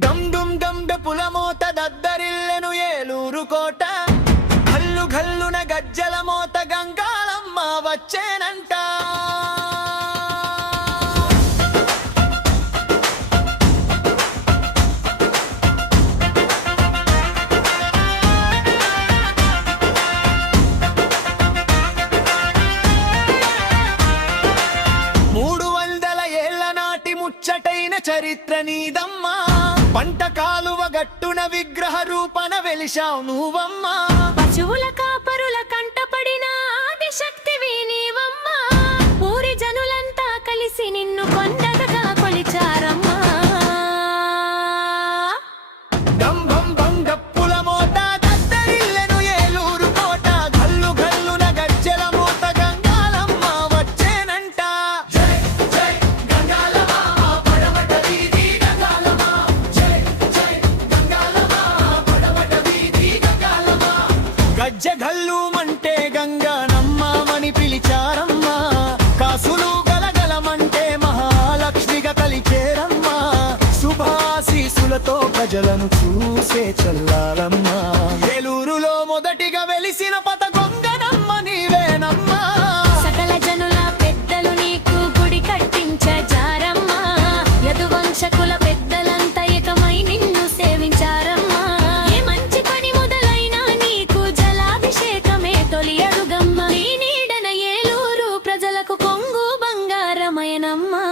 డమ్ డుమ్ డమ్ డప్పుల మోత దద్దరిల్లెను ఏలూరు కోట గల్లు గల్లున గజ్జల మోత గంగాళమ్మ వచ్చేనంట. ముచ్చటైన చరిత్ర నీదమ్మా, పంట కాలువ గట్టున విగ్రహ రూపన వెలిశావు నువ్వమ్మా. పశువుల కాపరుల కంటపడిన ఆదిశక్తివి నీవమ్మా, ఊరి జనులంతా కలిసి నిన్ను కొండగా కొలిచారమ్మా. డమ్ బం బం డప్పుల మోత దద్దరిల్లెను ఏలూరు కోట గల్లు గల్లున గజ్జల మోత గంగాళమ్మ వచ్చేనంట. జై జై గంగాళమ్మ పడమట వీధి గంగాళమ్మ, జై జై గంగాళమ్మ పడమట వీధి గంగాళమ్మ. గజ్జ గల్లు మంటే గంగానమ్మని పిలిచారమ్మా, కాసులు గలగలమంటే మహాలక్ష్మిగా కలిచేరమ్మా. శుభాశీసులతో ప్రజలను చూసే చల్లారమ్మా. ఏలూరులో మొదటిగా వెలిసిన పతగొంగనమ్మ నీవేనమ్మా. సకల జనుల పెద్దలు నీకు గుడి కట్టించారమ్మా, యదువంశకుల పెద్దలంతా ఏకమై నిన్ను సేవించారమ్మా. ఏ మంచి పని మొదలైనా నీకు జలాభిషేకమే తొలి అడుగమ్మా. నీ నీడన ఏలూరు ప్రజలకు కొంగు బంగారమయనమ్మా.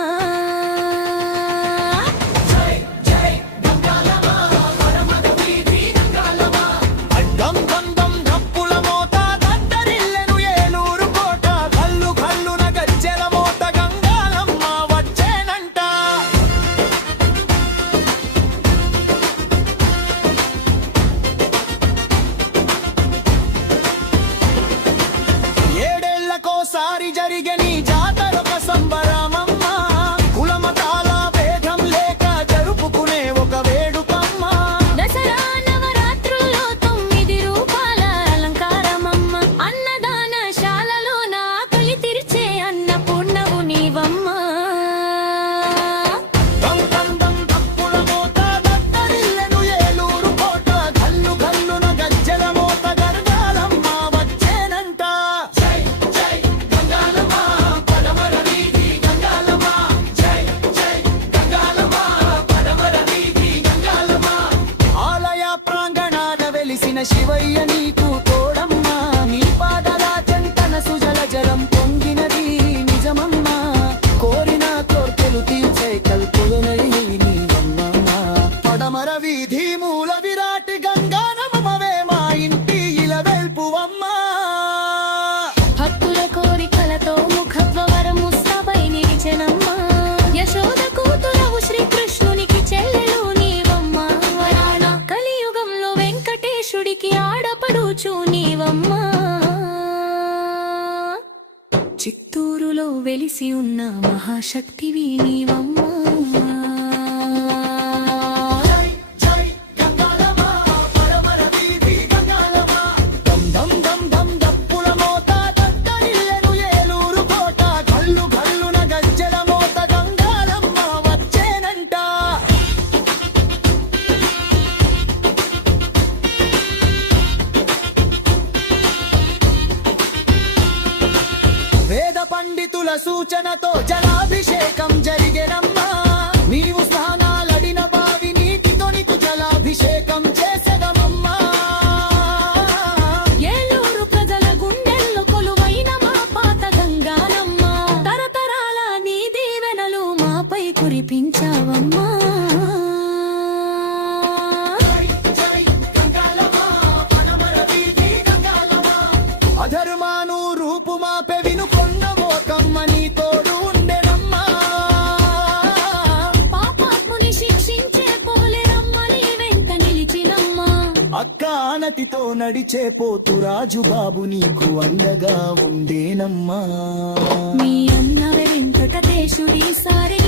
డమ్ డమ్ డమ్ డప్పుల మోత దద్దరిల్లెను ఏలూరు కోట గల్లు గల్లున గజ్జెల మోత గంగాళమ్మ వచ్చేనంట. ఏడేళ్లకోసారి జరిగే నీ జాతరొక సంబరమమ్మ, కులమతాల భేదం లేక జరుపుకునే ఒక వేడుకమ్మ. దసరా నవరాత్రుల్లో 9 రూపాల అలంకారమమ్మ, అన్నదానశాలలో నా ఆకలి తీర్చే అన్నపూర్ణవు నీవమ్మా. డమ్ డమ్ డమ్ డప్పుల మోత దద్దరిల్లెను ఏలూరు కోట గల్లు గల్లున గజ్జెల మోత గంగాళమ్మ వచ్చేనంట. జై జై గంగాళమ్మ పడమర వీధి గంగాళమ్మ, జై జై గంగాళమ్మ పడమర వీధి గంగాళమ్మ. ఆలయ ప్రాంగణాన వెలిసిన శివయ్య నీకు తోడమ్మా, నీ పాదల చెంతన సుజల జలం పొంగినది నిజమమ్మా. కోరిన కోర్కెలు తీర్చే కల్పులనై నీవమ్మా. పడమర వీధి మూల విరాటి గంగానమ్మవే మా ఇంటి ఇలవెల్పువమ్మా. భక్తుల కోరికలతో ముఖద్వరం ముస్తాబై నిలిచెనమ్మా. యశోద కూతురవు శ్రీకృష్ణునికి చెల్లెలు నీవమ్మా. వరాణ కలియుగంలో వెంకటేశుడికి ఆడపడుచు నీవమ్మా. చిత్తూరులో వెలిసి ఉన్న మహాశక్తివి నీవమ్మా. జై జై గంగాళమ్మ పడమర వీధి గంగాళమ్మ. డమ్ డమ్ డమ్ డమ్ డప్పుల మోత దద్దరిల్లెను ఏలూరు కోట గల్లు గల్లున గజ్జెల మోత గంగాళమ్మ వచ్చేనంట. వేద పండితుల సూచనతో జలాభిషేకం జరిగెనమ్మా. నీవు స్నానాలడిన బావి నీటితో నీకు జలాభిషేకం చేసెదమమ్మా. ఏలూరు ప్రజల గుండెల్లో కొలువైన మా పాత గంగానమ్మ, తరతరాల నీ దీవెనలు మాపై కురిపించావమ్మా. జై గంగాళమ్మ పడమర వీధి గంగాళమ్మ. అధర్మాను రూపు మాపె వినుకొండ మోకమ్మ నీ తోడు ఉండెనమ్మా. పాపాత్ముని శిక్షించే పోలేరమ్మ నీ వెంట నిలిచినమ్మా. అక్క ఆనతితో నడిచే పోతు రాజు బాబు నీకు అండగా ఉండేనమ్మా. మీ అన్న వెంకటేశుడి సారి